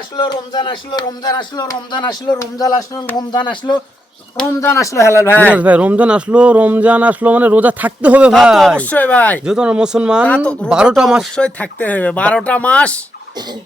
আসলো রমজান আসলো রমজান আসলো রমজান আসলো রমজান আসলো রমজান আসলো রমজান আসলো হেলাল ভাই মিনাজ ভাই রমজান আসলো মানে রোজা থাকতে হবে তা ভাই। তো অবশ্যই ভাই, যেহেতু আমরা মুসলমান তা তো রোজা 12টা তো মাস অবশ্যই থাকতে হবে। 12টা মাস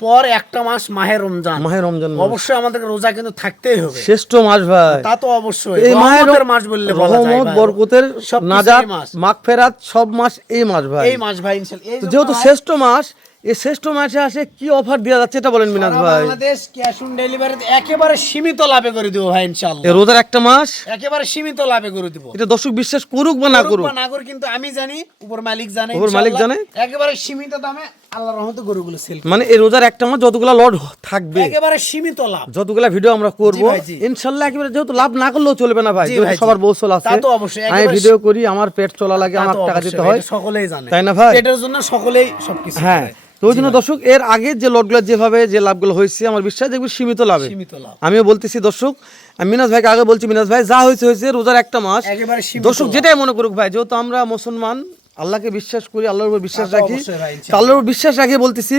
পর একটা মাস মাহে রমজান, রমজান মাস। অবশ্যই আমাদেরকে রোজা কিন্তু থাকতেই হবে। শ্রেষ্ঠ মাস ভাই। তা তো অবশ্যই এই মাহের রহমতের মাস বললে বলা যায় রহমত ভাই। বরকতের সবকিছুরই নাজাত মাস। মাগফিরাত সব মাস এই মাস ভাই। এই মাস ভাই ইনশাআল্লাহ। এই তো জন্য যেহেতু ভাই শ্রেষ্ঠ মাস, এই শ্রেষ্ঠ মাসে আসে কি অফার দেওয়া যাচ্ছে এটা বলেন মিনাজ সারা ভাই। বাংলাদেশ ক্যাশ অন ডেলিভারি একেবারে সীমিত লাভে করে দিব ভাই ইনশাআল্লাহ। এই রোজার একটা মাস একেবারে সীমিত লাভে করে দিব। এটা দর্শক বিশ্বাস করুক বা না করুক, না করুক কিন্তু আমি জানি উপর মালিক জানে, উপর মালিক জানে। একেবারে সীমিত দামে আল্লাহর রহমতে গরুগুলো সেল মানে এই রোজার একটা মাস যতগুলা লট থাকবে, একেবারে সীমিত লাভ। যতগুলা ভিডিও আমরা করব জি ভাই, জি। ইনশাআল্লাহ একেবারে যেহেতু লাভ না করলেও চলবে না ভাই। জি যেহেতু ভাই, জি। সবার বউসল আছে, তা তো অবশ্যই, আমি একেবারে ভিডিও করি, আমার পেট চলা লাগে, তা আমার তো টাকা অবশ্যই, দিতে হয়, এটা সকলেই জানে, তাই না ভাই? এটার জন্য সকলেই সবকিছু হ্যাঁ, করে। তো ওই জন্য দর্শক এর আগে যে লটগুলো যেভাবে যে লাভগুলো হয়েছে আমার বিশ্বাস দেখবে সীমিত লাভে। সীমিত লাভ। আমিও বলতেছি দর্শক, আমি মিনাজ ভাইকে আগে বলছি, মিনাজ ভাই যা হয়েছে হয়েছে, রোজার একটা মাস একেবারে সীমিত দর্শক লাভ। যেটাই মনে করুক ভাই, যেহেতু আমরা মুসলমান আল্লাহকে বিশ্বাস করি, আল্লাহর উপর বিশ্বাস তা তো রাখি, অবশ্যই ভাই, ইনশাআল্লাহ। তো আল্লাহর উপর বিশ্বাস রাখি বলতেছি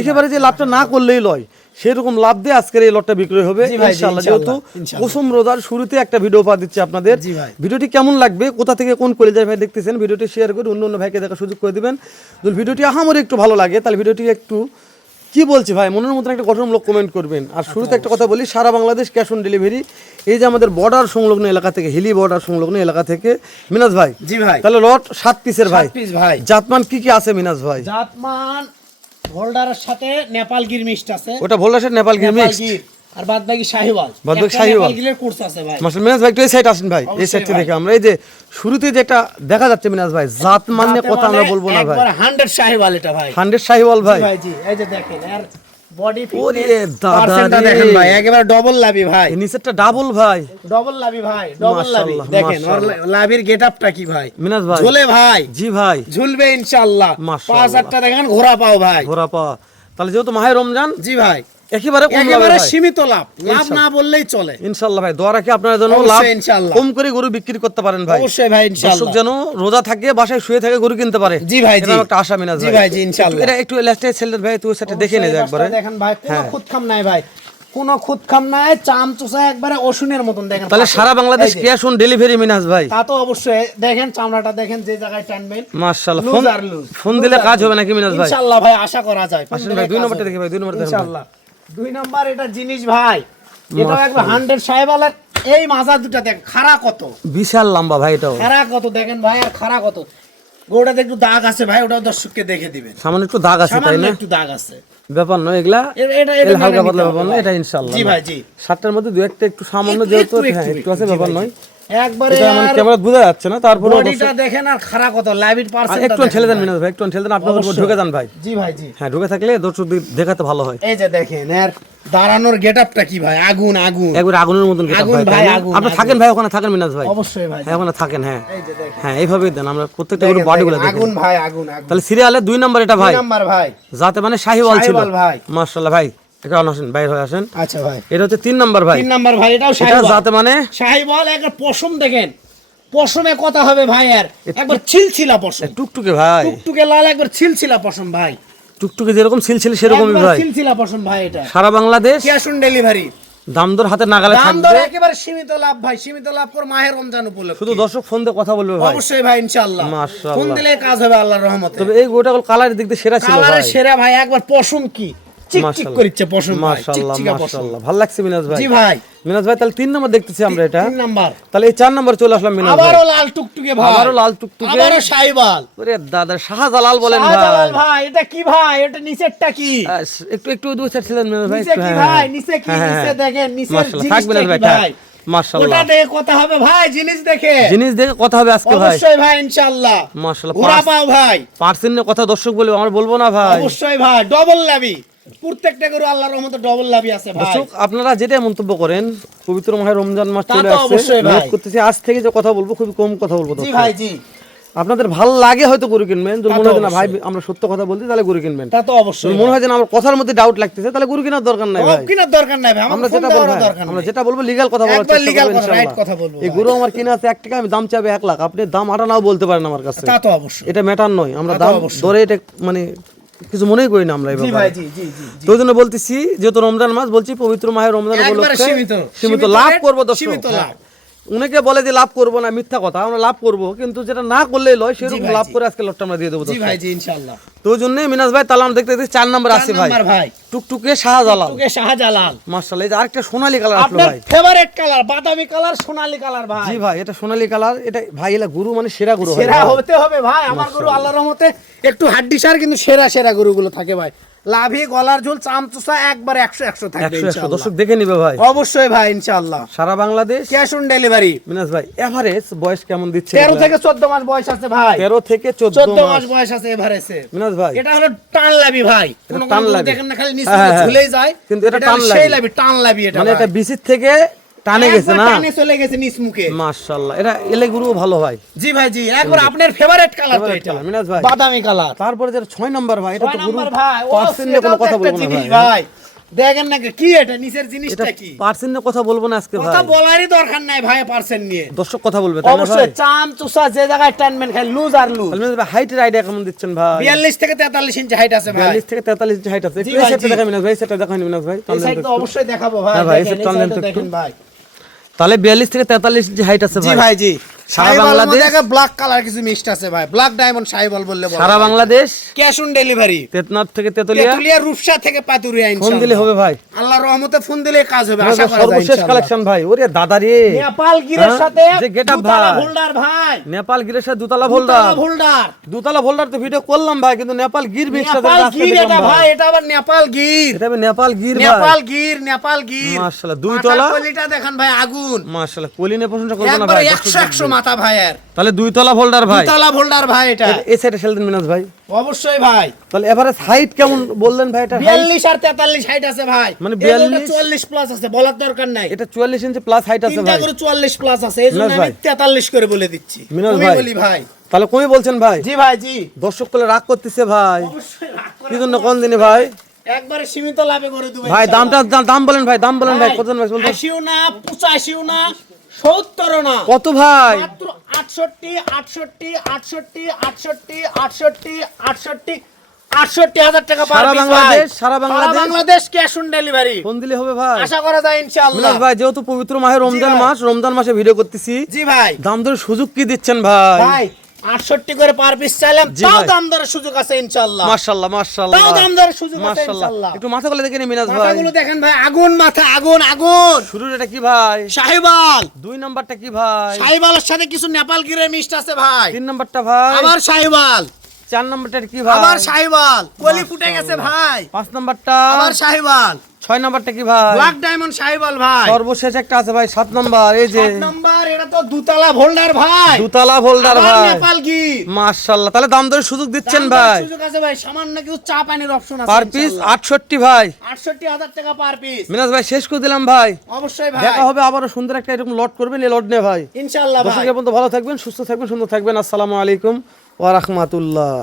একেবারে যে লাভটা না করলেই লয়, সেরকম লাভ দিয়ে আজকের এই লটটা বিক্রয় হবে জি ভাই, জি, ইনশাআল্লাহ। ইনশাআল্লাহ, যেহেতু ইনশাআল্লাহ। প্রথম রোজার শুরুতে একটা ভিডিও পা দিচ্ছি আপনাদের, জি ভাই। ভিডিওটি কেমন লাগবে, কোথা থেকে কোন কলেজের ভাই দেখতেছেন, ভিডিওটি শেয়ার করে অন্য অন্য ভাইকে দেখার সুযোগ করে দিবেন। যদি ভিডিওটি আহামরি একটু ভালো লাগে তাহলে ভিডিওটি একটু কি বলছি ভাই মনের মতন একটা গঠনমূলক কমেন্ট করবেন। আর শুরুতে একটা কথা বলি, সারা বাংলাদেশ ক্যাশ অন ডেলিভারি। এই যে আমাদের বর্ডার সংলগ্ন এলাকা থেকে, হিলি বর্ডার সংলগ্ন এলাকা থেকে মিনাজ ভাই, জি ভাই, তাহলে লট 7 পিসের ভাই, 7 পিস ভাই। জাতমান কি কি আছে মিনাজ ভাই? জাতমান হোল্ডারের সাথে নেপাল গির মিক্সড আছে, ওটা ভোলাসের নেপাল গির নেপাল মিক্সড, গির আর বাদবাকি শাহিওয়াল। বাদবাকি একটা শাহিওয়াল। নেপাল গিরের কোর্স আছে ভাই। মাশাআল্লাহ। মিনাজ ভাই একটু এই সাইড আসেন ভাই, এই অবশ্যই সাইড থেকে ভাই। দেখে আমরা এই যে শুরুতে যেটা দেখা যাচ্ছে মিনাজ ভাই, জাতমান নিয়ে কথা আমরা বলবো না ভাই, একবার 100 শাহিওয়াল এটা ভাই। 100 শাহিওয়াল ভাই। জি ভাই, জি, এই যে দেখেন আর বডি ওরে ফিটনেস দাদা পার্সেন্টটা রে। দেখেন ভাই, একেবারে ডবল লাভি ভাই, এই নিচেরটা ডাবল ভাই, ডবল লাভি ভাই, ডবল লাভি। মাশাআল্লাহ, দেখেন ওর মাশাআল্লাহ। লাভির গেটআপটা কি ভাই, মিনাজ ভাই ঝোলে ভাই, জি ভাই, ঝুলবে ইনশাআল্লাহ। মাশাআল্লাহ। 5-8টা দেখেন ঘোড়া পাও ভাই। ঘোরা পা। তাহলে যেহেতু মাহে রমজান জি ভাই, একেবারে কম লাভে একেবারে ভাই। সীমিত লাভ, লাভ ইনশাআল্লাহ। না বললেই চলে। ইনশাআল্লাহ ভাই, দোয়া রাখি আপনারা যেন অবশ্যই লাভ ইনশাআল্লাহ। কম করে গরু বিক্রি করতে পারেন ভাই। অবশ্যই ভাই দর্শক ইনশাআল্লাহ। যেন রোজা থাকে, বাসায় শুয়ে থাকে গরু কিনতে পারে। জি ভাই, জি। এটা আমার একটা আশা মিনাজ জি ভাই, জি, ইনশাআল্লাহ। এটা একটু লাস্টে ছেলেদের ভাই তুই সেটা দেখে নে অবশ্যই একবারে। রাস্তায় দেখেন ভাই, কোনো হ্যাঁ। খুদখাম নাই ভাই, কোনো খুদখাম নাই, চামচুসা একবারে অসুনের মতন দেখেন। তাহলে সারা বাংলাদেশ এই যে, ক্যাশ অন ডেলিভারি মিনাজ ভাই। তা তো অবশ্যই দেখেন, চামড়াটা দেখেন যে জায়গায় টানবেন, মাশাআল্লাহ। লুজ আর লুজ। ফোন দিলে কাজ হবে নাকি মিনাজ ভাই? ইনশাআল্লাহ ভাই, আশা করা যায়। ফোন আসেন দিলে ভাই, 2 কাজ নম্বরটা হবে। দেখি ভাই, 2 নম্বরটা দেখেন ভাই। ইনশাআল্লাহ 2 নাম্বার এটা জিনিস ভাই, এটা একবার 100 সাহেবালের। এই মাজা দুটা দেখ খাড়া কত, বিশাল লম্বা ভাই এটাও। খাড়া কত দেখেন ভাই, আর খাড়া কত। গোটাতে একটু দাগ আছে ভাই, ওটাও দর্শককে দেখে দিবেন। সামান্য একটু দাগ আছে তাই সামান্য না? একটু দাগ আছে, ব্যাপার নয় এগুলা, এটা এর হালকা মেনে পাতলা নিতে ব্যাপার হবে নয়, ভাই। এটা ইনশাআল্লাহ। জি ভাই, জি। 7টার মধ্যে দু একটা একটু সামান্য একটু, যেহেতু একটু, হ্যাঁ একটু, একটু আছে, জি ব্যাপার ভাই, নয়। একবারে এটা মানে আর ক্যামেরা বোঝা যাচ্ছে না, তারপরে বডিটা দেখেন আর খাড়া কত, লাইভির পার্সেন্ট একটু ঠেলে দেন মিনাজ ভাই, একটু ঠেলে দেন, আপনার উপর অবশ্যই। ঢুকে যান ভাই। জি ভাই, জি। হ্যাঁ, ঢুকে থাকলে দর্শক দেখাতে ভালো হয়। এই যে দেখেন আর দাঁড়ানোর গেটআপটা কি ভাই, আগুন আগুন। একবার আগুনের মতন গেটআপ আগুন ভাই, ভাই, তাই না? আগুন, আপনি আগুন। থাকেন ভাই, ওখানে থাকেন মিনাজ ভাই। অবশ্যই ভাই, জি। হ্যাঁ, ওখানে থাকেন। হ্যাঁ এই যে দেখেন, হ্যাঁ, এইভাবেই দেন, আমরা প্রত্যেকটা গরু দেখেন, বডিগুলো দেখেন, দেখেন। আগুন ভাই, আগুন আগুন। তাহলে সিরিয়ালে 2 নম্বর এটা ভাই, 2 নাম্বার ভাই, যাতে মানে শাহিওয়াল ছিল। শাহিওয়াল ভাই। মাশাআল্লাহ ভাই, এটা আসেন বাইরে হয়ে আসেন। আচ্ছা ভাই, এটা হচ্ছে 3 নম্বর ভাই, 3 নাম্বার ভাই, এটাও এটা শাহিওয়াল। যাতে মানে শাহিওয়াল একটা পশম দেখেন, পশমে কথা হবে ভাই, আর একবার ছিলছিলা পশম, টুকটুকে ভাই, টুকটুকে লাল, একবার ছিলছিলা পশম ভাই, টুকটুকে যেরকম সিলছিল সেরকমই একবার ভাই। ছিলছিলা পশম ভাই। এটা সারা বাংলাদেশ ক্যাশ অন ডেলিভারি, দাম দর হাতে নাগালে দাম দর থাকবে, একেবারে সীমিত লাভ ভাই, সীমিত লাভ করে মাহে রমজান উপলক্ষে। শুধু দর্শক ফোন দিয়ে কথা বলবে ভাই। অবশ্যই ভাই ইনশাআল্লাহ, মাশাআল্লাহ। ফোন দিলে কাজ হবে আল্লাহর রহমতে। তবে এই গোটা কালারের দিক দিয়ে সেরা ছিল কালারে ভাই। সেরা ভাই, একবার পশম কি চিকচিক মাশাআল্লাহ। করিচ্ছে পশম ভাই, মাশাআল্লাহ, চিকচিকা পশম। মাশাআল্লাহ, ভালো লাগছে মিনাজ ভাই। জি ভাই, মিনাজ ভাই তাহলে 3 নম্বর দেখতেছি আমরা এটা। 3 নাম্বার তাহলে এই 4 নম্বর চলে আসলাম মিনাজ ভাই। আবারও লাল টুকটুকে ভাই, আবারও লাল টুকটুকে, আবারও শাহিওয়াল। ওরে দাদা, শাহজালাল বলেন শাহজালাল ভাই। ভাই, এটা কি ভাই, এটা নিচেরটা কি, একটু একটু দুই সাইড ছিলেন মিনাজ ভাই। নিচে কি ভাই, নিচে কি, হ্যাঁ, নিচে হ্যাঁ। দেখেন, নিচের মাশাআল্লাহ, থাক জিনিসটা মিনাজ কি ভাই, ভাই, মাশাআল্লাহ। ওটা দেখে কথা হবে ভাই, জিনিস দেখে, জিনিস দেখে কথা হবে আজকে ভাই। অবশ্যই ভাই ইনশাআল্লাহ। মাশাআল্লাহ। ঘোড়া পাও ভাই, পার্সেন্টের কথা দর্শক বলবে, আমরা বলবো না ভাই। অবশ্যই ভাই, ডবল লাভি, প্রত্যেকটা গরু আল্লাহর রহমতে ডবল লাভি আছে ভাই। দর্শক আপনারা যেটা মন্তব্য করেন, পবিত্র মাহে রমজান মাস তা চলে তো আসছে, অবশ্যই ভাই। অনুরোধ করতেছি আজ থেকে যে কথা বলবো খুবই কম কথা বলবো জি দর্শক। ভাই, জি, আপনাদের ভালো লাগে হয়তো গরু কিনবেন, যদি তা মনে তো হয় যে না ভাই অবশ্যই। আমরা সত্য কথা বলছি তাহলে গরু কিনবেন। তা তো যদি অবশ্যই মনে হয় যে না আমার কথার মধ্যে ডাউট লাগতেছে তাহলে গরু কেনার দরকার নাই ভাই। কিনার দরকার নাই ভাই, আমরা আমরা যেটা বলবো, আমরা যেটা বলবো লিগ্যাল কথা বলার একবার চেষ্টা legal করবো কথা, right ইনশাআল্লাহ। কথা বলবো এই ভাই। গরু আমার কিনা আছে 1 টাকা, আমি দাম চাইবে 1 লাখ, আপনি দাম 8 নাও বলতে পারেন আমার কাছে, তা তো অবশ্যই, এটা ম্যাটার নয়। আমরা তা তো দাম অবশ্যই। ধরে এটা মানে কিছু মনেই করি না আমরা এই জি ভাই ব্যাপারে। জি জি জি জি। তো ওই জন্য বলতেছি যেহেতু রমজান মাস বলছি পবিত্র মাহে রমজান একবারে উপলক্ষে সীমিত সীমিত লাভ করবো দর্শক। সীমিত লাভ। অনেকে বলে যে লাভ করবো না, মিথ্যা কথা, আমরা লাভ করবো, কিন্তু যেটা না করলেই লয় সেরকম ভাই, লাভ জি। করে আজকে লটটা আমরা দিয়ে দেবো জি দর্শক। ভাই জি ইনশাআল্লাহ। তো ওই জন্য মিনাজ ভাই তাহলে আমরা দেখতে দেখতে 4 নম্বর আছে ভাই, নাম্বার ভাই টুকটুকে শাহজালাল। টুকে শাহজালাল। মাশাআল্লাহ, এই যে আরেকটা সোনালী কালার আসলো আপনার ভাই। ফেভারিট কালার বাদামি কালার সোনালী কালার ভাই। জি ভাই, এটা সোনালী কালার, এটা ভাই এলা গুরু মানে সেরা গুরু হয় সেরা ভাই। হতে হবে ভাই, আমার গরু আল্লাহর রহমতে একটু হাড্ডি সার কিন্তু সেরা গরুগুলো থাকে ভাই। লাভি গলার ঝোল চামচুসা একবার 100 থাকবে 100 ইনশাআল্লাহ। দর্শক দেখে নিবে ভাই, অবশ্যই ভাই ইনশাআল্লাহ। সারা বাংলাদেশ ক্যাশ অন ডেলিভারি। মিনাজ ভাই এভারেজ বয়স কেমন দিচ্ছে? 13 থেকে 14 মাস বয়স আছে ভাই। 13 থেকে 14 14 মাস মাস বয়স আছে এভারেজে। মিনাজ ভাই। এটা হলো টান লাভি ভাই। কোন টান কোন লাভি। দেখেন না খালি নিচে হ্যাঁ, হ্যাঁ। ঝুলেই যায়, কিন্তু এটা হলো টান লাভি। সেই লাভি, টান লাভি এটা মানে ভাই। এটা বিসির থেকে টানে গেছে একবার না? টানে চলে গেছে নিচ মুখে। মাশাআল্লাহ, এটা এলে গুরু ভালো ভাই। জি ভাই জি, একবার আপনার ফেভারিট কালার তো Favorite এটা। colour, মিনাজ ভাই। বাদামি কালার। তারপরে যেটা 6 নম্বর ভাই, এটা 6 তো গুরু নাম্বার ভাই। ও পার্সেন্ট নিয়ে কোনো সেটাও তো কথা একটা বলবো না জিনিস ভাই। ভাই। দেখেন না কি এটা নিচের এটা জিনিসটা কি? পার্সেন্ট নিয়ে কথা বলবো না আজকে ভাই, কথা বলারই দরকার নাই ভাই পার্সেন্ট নিয়ে। দর্শক কথা বলবে তাই না ভাই? অবশ্যই চাম চুসা যে জায়গায় টানবেন খালি লুজ আর লুজ। তাহলে মিনাজ ভাই হাইটের আইডিয়া কেমন দিচ্ছেন ভাই? 42 থেকে 43 ইঞ্চি হাইট আছে ভাই। 42 থেকে 43 ইঞ্চি হাইট আছে। জি একটু এই ভাই, সাইডটা জি। দেখাই মিনাজ ভাই, এই সাইডটা দেখাই মিনাজ ভাই। এই সাইড তো অবশ্যই দেখাবো ভাই। হ্যাঁ ভাই, এই দেখেন, সাইড টান দেন তো সাইডটা একটু। দেখেন ভাই। তাহলে 42 থেকে 43 ইঞ্চি হাইট আছে জি ভাই। ভাই জি। সারা সারা বাংলাদেশ- বাংলাদেশ ব্ল্যাক কালার কিছু মিক্সড আছে ভাই। ব্ল্যাক ডায়মন্ড সাইবল বললে বলা সারা যায়। Bangladesh cash on delivery. তেতনাথ থেকে তেতুলিয়া তেতুলিয়া রূপসা থেকে পাতুরিয়া ফোন ইনশাআল্লাহ। দিলে হবে ভাই। আল্লাহর রহমতে ফোন দিলে কাজ হবে মিনাজ আশা ভাই, করা যায় সর্বশেষ ইনশাআল্লাহ। কালেকশন ভাই। ওরে দাদা রে, নেপাল গিরের হ্যাঁ, সাথে যে get up দুতলা ভাই। হোল্ডার ভাই। নেপাল গিরের সাথে দুতলা ভোল্ডার। দুতলা হোল্ডার। দুতলা ভোল্ডার তো ভিডিও করলাম ভাই, কিন্তু নেপাল গির মিক্স সাথে নেপাল আজকে গির দেখলাম এটা ভাই, ভাই। এটা আবার নেপাল গির। এটা হবে নেপাল গির ভাই। নেপাল গির, নেপাল গির। মাশাআল্লাহ, দুই তলা। মাথার কলিটা দেখেন ভাই আগুন। মাশাআল্লাহ, কলিনে প্রশংসা করব না একবার ভাই। 100 মাথা ভাইয়ের। তাহলে দুই তলা ভোল্ডার ভাই। দুতলা হোল্ডার ভাই এটা। এই সাইডে সেল দিন মিনাজ ভাই। অবশ্যই ভাই। তাহলে এভারেজ হাইট কেমন বললেন ভাই? এটা 42 আর 43 হাইট আছে ভাই। মানে এই গরুটা 42 44 প্লাস আছে, বলার দরকার নাই। এটা 44 ইঞ্চি প্লাস হাইট আছে তিনটা ভাই। করে 44 প্লাস আছে, এই জন্য মিনাজ আমি ভাই। 43 করে বলে দিচ্ছি। মিনাজ আমি ভাই। বলি ভাই। তাহলে কমই বলছেন ভাই? জি ভাই জি। দর্শক কোলে রাগ করতেছে ভাই। অবশ্যই রাগ করে কি জন্য কোন দিনে ভাই? একবারে সীমিত লাভে করে দেব ভাই দামটা দাম বলেন ভাই, দাম বলেন ভাই, কত ভাই বলুন তো? 80 না 85 না 70 না, কত ভাই? মাত্র 68,000 টাকা পার সারা পিস বাংলাদেশ, ভাই। সারা Bangladesh cash on delivery. Phone দিলে হবে ভাই। আশা করা যায় ইনশাআল্লাহ। মিনাজ ভাই, যেহেতু পবিত্র মাহে রমজান ভাই। মাস, রমজান মাসে ভিডিও করতেছি, জি ভাই। দাম দরের সুযোগ কি দিচ্ছেন ভাই? ভাই 68 করে পার পিস চাইলাম, জি তাও ভাই। দাম দরের সুযোগ আছে ইনশাআল্লাহ। মাশাআল্লাহ মাশাআল্লাহ, তাও দাম দরের সুযোগ আছে মাশাআল্লাহ। ইনশাআল্লাহ। একটু মাথা কোলে দেখে নি মিনাজ ভাই। মাথাগুলো দেখেন ভাই, আগুন মাথা, আগুন আগুন। শুরুর এটা কি ভাই? শাহিবাল। 2 নাম্বারটা কি ভাই? শাহিবালের সাথে কিছু নেপাল গিরের মিক্সড আছে ভাই। 3 নাম্বারটা ভাই? আবার শাহিবাল। 4 নাম্বারটা কি ভাই? আবার শাহিবাল। কলি ফুটে গেছে ভাই। 5 নাম্বারটা? আবার শাহিবাল। 6 নাম্বারটা কি ভাই? ব্ল্যাক ডায়মন্ড শাহিবাল ভাই। সর্বশেষ একটা আছে ভাই 7 নাম্বার, এই যে 7 নাম্বার, এটা তো দুতলা ভোল্ডার ভাই। দুতলা ভোল্ডার আবার ভাই। নেপাল গির। মাশাআল্লাহ, তাহলে দাম দরের সুযোগ দিচ্ছেন দাম দরের ভাই। সুযোগ আছে ভাই, সামান্য কিছু চা পানির অপশন আছে পার পিস ইনশাআল্লাহ। 68 ভাই। 68,000 টাকা পার পিস। মিনাজ ভাই শেষ করে দিলাম ভাই। অবশ্যই ভাই। দেখা হবে আবারও সুন্দর একটা এরকম লট করবেন, এই লট নিয়ে ভাই। ইনশাআল্লাহ ভাই। দর্শক পর্যন্ত ভালো থাকবেন, সুস্থ থাকবেন, সুন্দর থাকবেন। আসসালামু আলাইকুম ওয়া রাহমাতুল্লাহ।